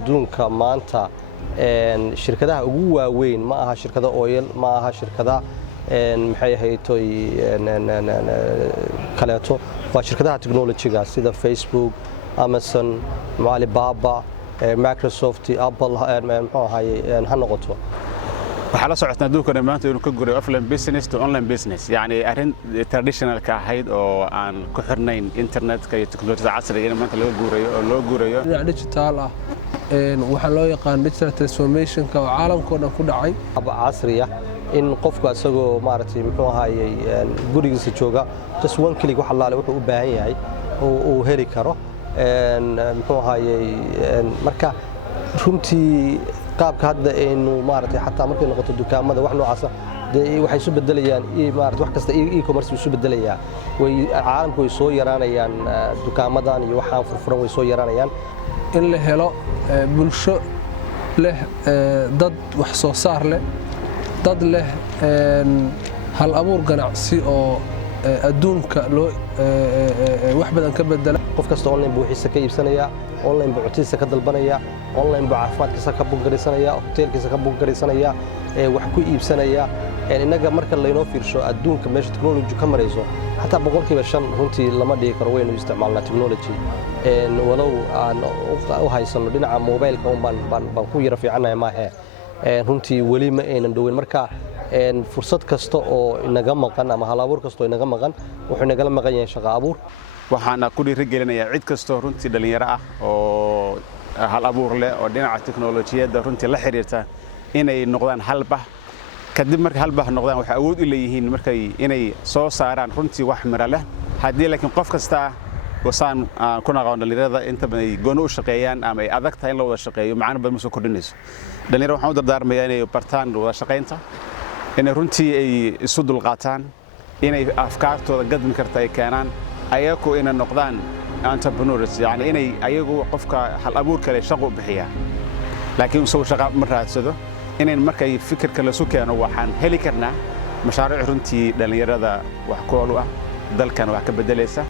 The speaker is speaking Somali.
adduunka maanta shirkadaha ugu waaweyn ma aha shirkada oil ma aha shirkada maxay ahaytoy kaleeto waa shirkadaha technology-ga sida Facebook, Amazon, Alibaba, Microsoft, Apple muxuu ahaayay ha noqoto waxa la socodna adduunka maanta inuu ka guuray offline business to online business yani arin traditional ka ahayd oo aan ku xirnayn internet-ka iyo teknolojiyada casriga ah maanta laga guurayo oo loo guurayo digital ah waxa loo yaqaan digital transformation ka caalamka oo dhan ku dhacay casriga in qofku asagoo maaragtay muxuu ahaayay gurigiisa jooga just one click waxa la wuxuu u baahan yahay oo heli karo muxuu ahaayay marka runtii qaabka hadda inuu maaragtay xataa markay noqoto dukaamada wax noocaas ah waxay isu bedelayaan maaragtay wax kasta e-commerce isu bedelayaa way caalamku way soo yaraanayaan dukaamadan iyo waxaan furfuran way soo yaraanayaan in la helo bulsho leh dad wax soo saar leh dad leh hal abuur ganacsi oo adduunka loo wax badan ka bedela qof kasta online buu xiisa ka iibsanaya online buu cuntiisa ka dalbanaya online buu caafimaadkiisa ka buuggarisanaya hoteelkiisa ka buuggarisanaya wax ku iibsanaya inaga marka laynoo fiirsho adduunka meesha technology ka marayso xataa boqolkiiba 5 runtii lama dhigi karo waynu isticmaalnaa technology walow aan u haysano dhinaca mobilka baan ku yara fiicanahay maahe runtii weli ma aynan dhowin marka fursad kasta oo inaga maqan ama hal abuur kasta oo inaga maqan wuxuu inagala maqan yahay shaqo abuur waxaana ku dhiirigelinayaa cid kasta runtii dhalinyaro ah oo hal abuur leh oo dhinaca teknolojiyada runtii la xiriirta inay noqdaan halbah kadib marka halbah noqdaan waxa awood u leeyihiin markay inay soo saaraan runtii wax mira leh haddii laakiin qof kasta wasaan ku naqaan dhalinyarada inta ay gooni u shaqeeyaan ama ay adag tahay in la wada shaqeeyo macna badan ma soo kordhinayso dhalinyarada waxaan u dardaarmayaa inay bartaan wada shaqeynta inay runtii ay isu dulqaataan inay afkaartooda gadmi karta ay keenaan ayagu inay noqdaan entrepreneurs yani inay ayagu qofka hal abuur kale shaqo u bixiya laakiin soo shaqo ma raadsado inay markay fikirka la soo keeno waxaan heli karnaa mashaariic runtii dhalinyarada wax ku ah dalkan wax ka bedelaysa